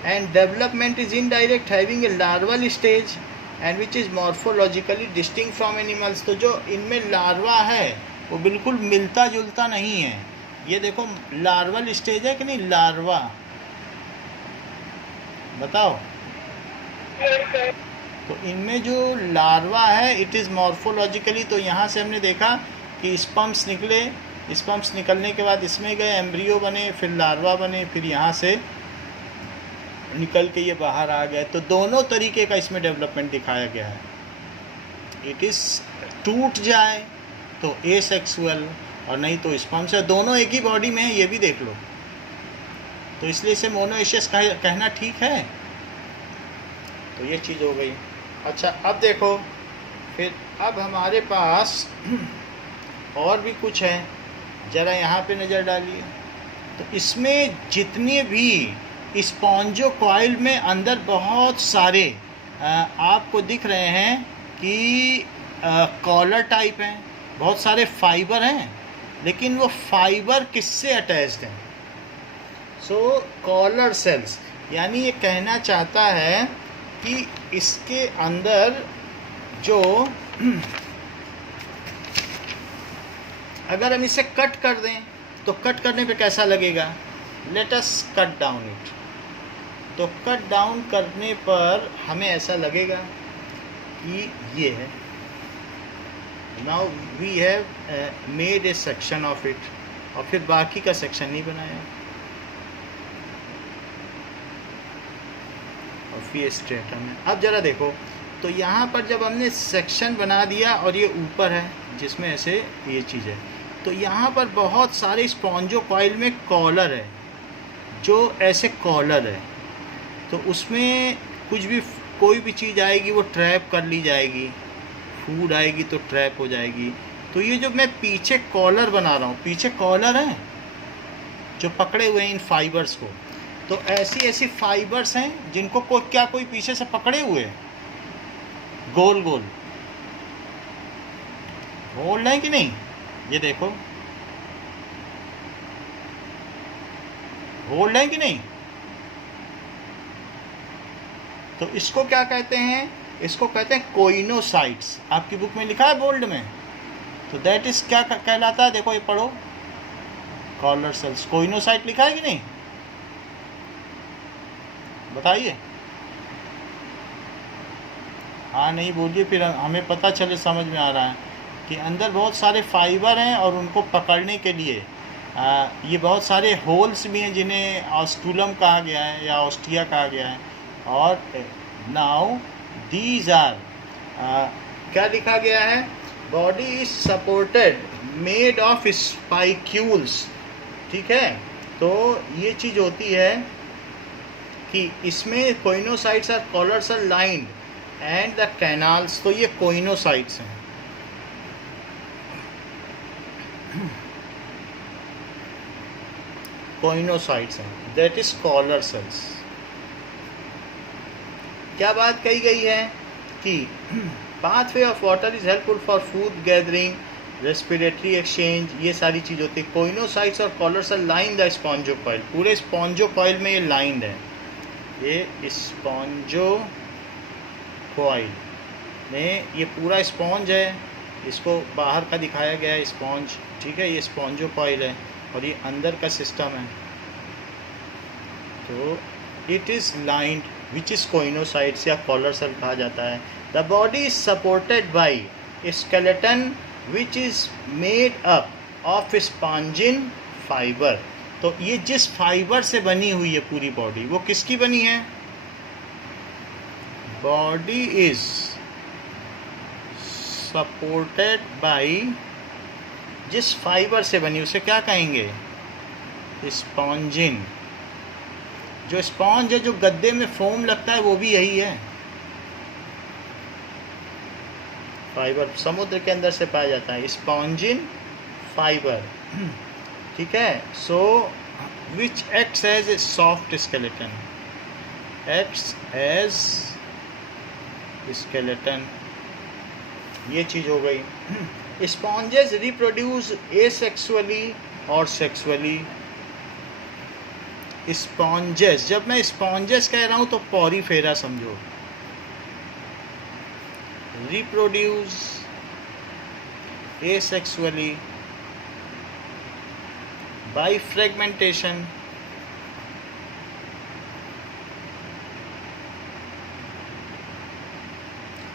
and development is indirect, having a larval stage and which is morphologically distinct from animals. तो जो इनमें लार्वा है वो बिल्कुल मिलता जुलता नहीं है। ये देखो लार्वल स्टेज है कि नहीं? लार्वा बताओ। तो इनमें जो लार्वा है इट इज़ मॉर्फोलॉजिकली, तो यहाँ से हमने देखा कि स्पर्म्स निकले, स्पर्म्स निकलने के बाद इसमें गए, एम्ब्रियो बने, फिर लार्वा बने, फिर यहाँ से निकल के ये बाहर आ गए। तो दोनों तरीके का इसमें डेवलपमेंट दिखाया गया है। इट इज़ टूट जाए तो एसेक्सुअल, और नहीं तो स्पर्म से, दोनों एक ही बॉडी में है, ये भी देख लो। तो इसलिए इसे मोनोएशियस कहना ठीक है। तो ये चीज़ हो गई। अच्छा अब देखो, फिर अब हमारे पास और भी कुछ है, ज़रा यहाँ पे नज़र डालिए। तो इसमें जितने भी स्पॉन्जो कॉइल में अंदर बहुत सारे आपको दिख रहे हैं कि कॉलर टाइप हैं, बहुत सारे फाइबर हैं, लेकिन वो फाइबर किससे अटैच्ड हैं? सो कॉलर सेल्स, यानी ये कहना चाहता है कि इसके अंदर जो अगर हम इसे कट कर दें तो कट करने पे कैसा लगेगा? Let us cut down it. तो कट डाउन करने पर हमें ऐसा लगेगा कि ये है। Now we have made a section of it, और फिर बाकी का सेक्शन नहीं बनाया, और फिर स्ट्रेटम है। अब ज़रा देखो, तो यहाँ पर जब हमने सेक्शन बना दिया और ये ऊपर है जिसमें ऐसे ये चीज़ है, तो यहाँ पर बहुत सारे स्पॉन्जो कॉइल में कॉलर है, जो ऐसे कॉलर है। तो उसमें कुछ भी, कोई भी चीज़ आएगी वो ट्रैप कर ली जाएगी, फूड आएगी तो ट्रैप हो जाएगी। तो ये जो मैं पीछे कॉलर बना रहा हूँ, पीछे कॉलर हैं जो पकड़े हुए हैं इन फाइबर्स को। तो ऐसी ऐसी फाइबर्स हैं जिनको कोई पीछे से पकड़े हुए हैं, गोल गोल होल्ड है कि नहीं? ये देखो होल्ड है कि नहीं? तो इसको क्या कहते हैं? इसको कहते हैं कोइनोसाइट्स। आपकी बुक में लिखा है बोल्ड में, तो दैट इज क्या कहलाता है? देखो ये पढ़ो, कॉलर सेल्स, कोइनोसाइट लिखा है कि नहीं? बताइए। हाँ नहीं बोलिए, फिर हमें पता चले, समझ में आ रहा है कि अंदर बहुत सारे फाइबर हैं और उनको पकड़ने के लिए ये बहुत सारे होल्स भी हैं जिन्हें ऑस्टुलम कहा गया है या ऑस्टिया कहा गया है। और नाउ दीज आर क्या लिखा गया है? Body is supported made of spicules. ठीक है, तो ये चीज़ होती है कि इसमें choanocytes are collars are lined and the canals. तो ये कोइनोसाइट्स हैं। कोइनोसाइट्स हैं, दैट इज कॉलर सेल्स। क्या बात कही गई है कि pathway of water is helpful for food gathering, respiratory exchange, ये सारी चीज़ होती है। कोइनोसाइट्स और collars are line the spongocoel. पूरे स्पॉन्जो कॉइल में ये लाइंड है। ये स्पॉन्जो कॉइल में ये पूरा स्पॉन्ज है, इसको बाहर का दिखाया गया है स्पॉन्ज। ठीक है, ये स्पॉन्जो कॉइल है और ये अंदर का सिस्टम है। तो it is lined which is coenocytes या कॉलर सेल कहा जाता है। The body is supported by skeleton which is made up of spongin fibre. तो ये जिस फाइबर से बनी हुई है पूरी बॉडी, वो किसकी बनी है? बॉडी इज सपोर्टेड बाई, जिस फाइबर से बनी उसे क्या कहेंगे? स्पॉन्जिन। जो स्पॉन्ज है, जो गद्दे में फोम लगता है, वो भी यही है, फाइबर समुद्र के अंदर से पाया जाता है, स्पॉन्जिन फाइबर। ठीक है। So which acts as a soft skeleton, acts as skeleton, ये चीज हो गई। स्पॉन्जेस रिप्रोड्यूस एसेक्सुअली और सेक्सुअली। स्पॉन्जेस, जब मैं स्पॉन्जेस कह रहा हूं तो पॉरीफेरा समझो। रिप्रोड्यूस asexually by fragmentation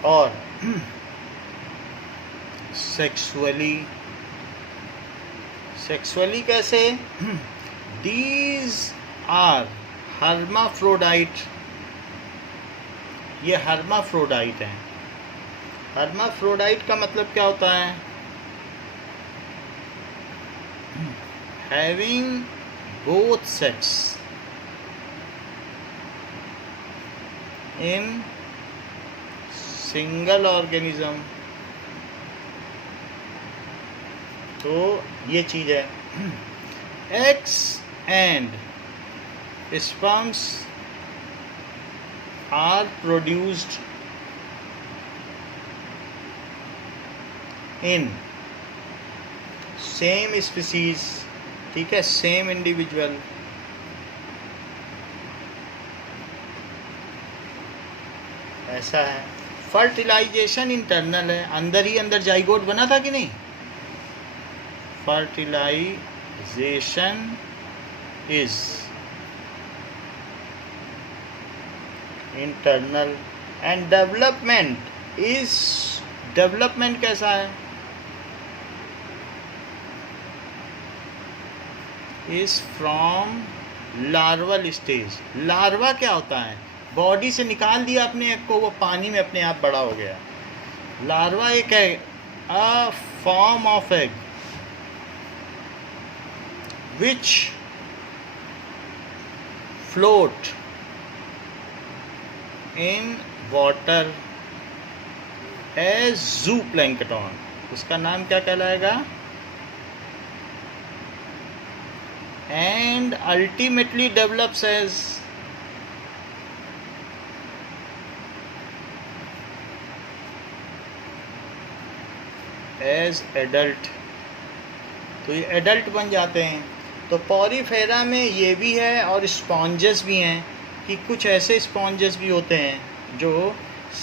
और सेक्सुअली कैसे? These are hermaphrodite, ये hermaphrodite हैं। hermaphrodite का मतलब क्या होता है? having both sex in single organism। तो ये चीज है। eggs and sperms are produced in same species, ठीक है, सेम इंडिविजुअल। ऐसा है। फर्टिलाइजेशन इंटरनल है, अंदर ही अंदर जाइगोट बना था कि नहीं? Fertilization is internal and development is, development कैसा है? Is from larval stage. Larva क्या होता है? बॉडी से निकाल दिया अपने एक को, वो पानी में अपने आप बड़ा हो गया। लार्वा एक है, a form of egg which float in water as zooplankton. उसका नाम क्या कहलाएगा? and ultimately develops as adult। तो ये एडल्ट बन जाते हैं। तो पॉरीफेरा में ये भी है और स्पॉन्जेस भी हैं, कि कुछ ऐसे स्पॉन्जेस भी होते हैं जो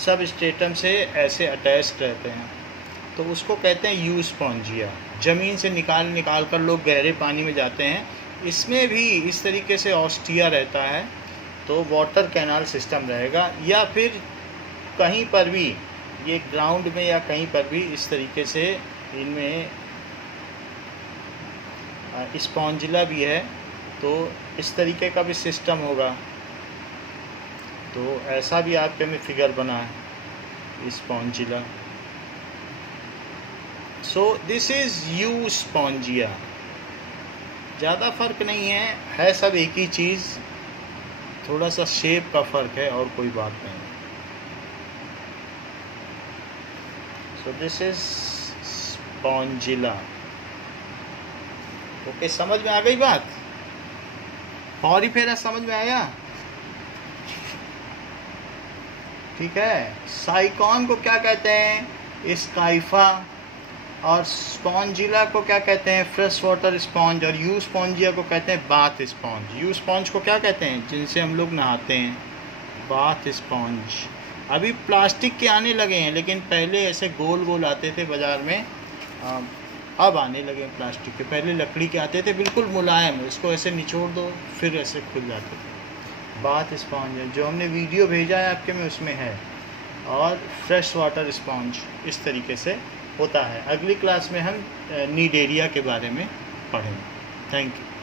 सब स्ट्रेटम से ऐसे अटैच्ड रहते हैं, तो उसको कहते हैं यू स्पॉन्जिया। ज़मीन से निकाल कर लोग गहरे पानी में जाते हैं। इसमें भी इस तरीके से ऑस्टिया रहता है, तो वाटर कैनाल सिस्टम रहेगा, या फिर कहीं पर भी ये ग्राउंड में या कहीं पर भी इस तरीके से इनमें स्पॉन्जिला भी है, तो इस तरीके का भी सिस्टम होगा। तो ऐसा भी आपके में फिगर बना है Spongilla. So this is you Spongia. ज़्यादा फर्क नहीं है सब एक ही चीज़, थोड़ा सा शेप का फ़र्क है और कोई बात नहीं। So this is Spongilla. Okay, समझ में आ गई बात? पॉरीफेरा समझ में आया? ठीक है। साइकॉन को क्या कहते हैं? स्काइफा। और स्पॉन्जिला को क्या कहते हैं? Fresh water sponge. और यू स्पॉन्जिया को कहते हैं बाथ स्पॉन्ज। यू स्पॉन्ज को क्या कहते हैं? जिनसे हम लोग नहाते हैं, बाथ स्पॉन्ज। अभी प्लास्टिक के आने लगे हैं, लेकिन पहले ऐसे गोल गोल आते थे बाज़ार में, अब आने लगे प्लास्टिक के। पहले लकड़ी के आते थे बिल्कुल मुलायम, इसको ऐसे निचोड़ दो फिर ऐसे खुल जाते थे। बाथ स्पॉन्ज है, जो हमने वीडियो भेजा है आपके में उसमें है, और फ्रेश वाटर स्पॉन्ज इस तरीके से होता है। अगली क्लास में हम नीड एरिया के बारे में पढ़ेंगे। Thank you.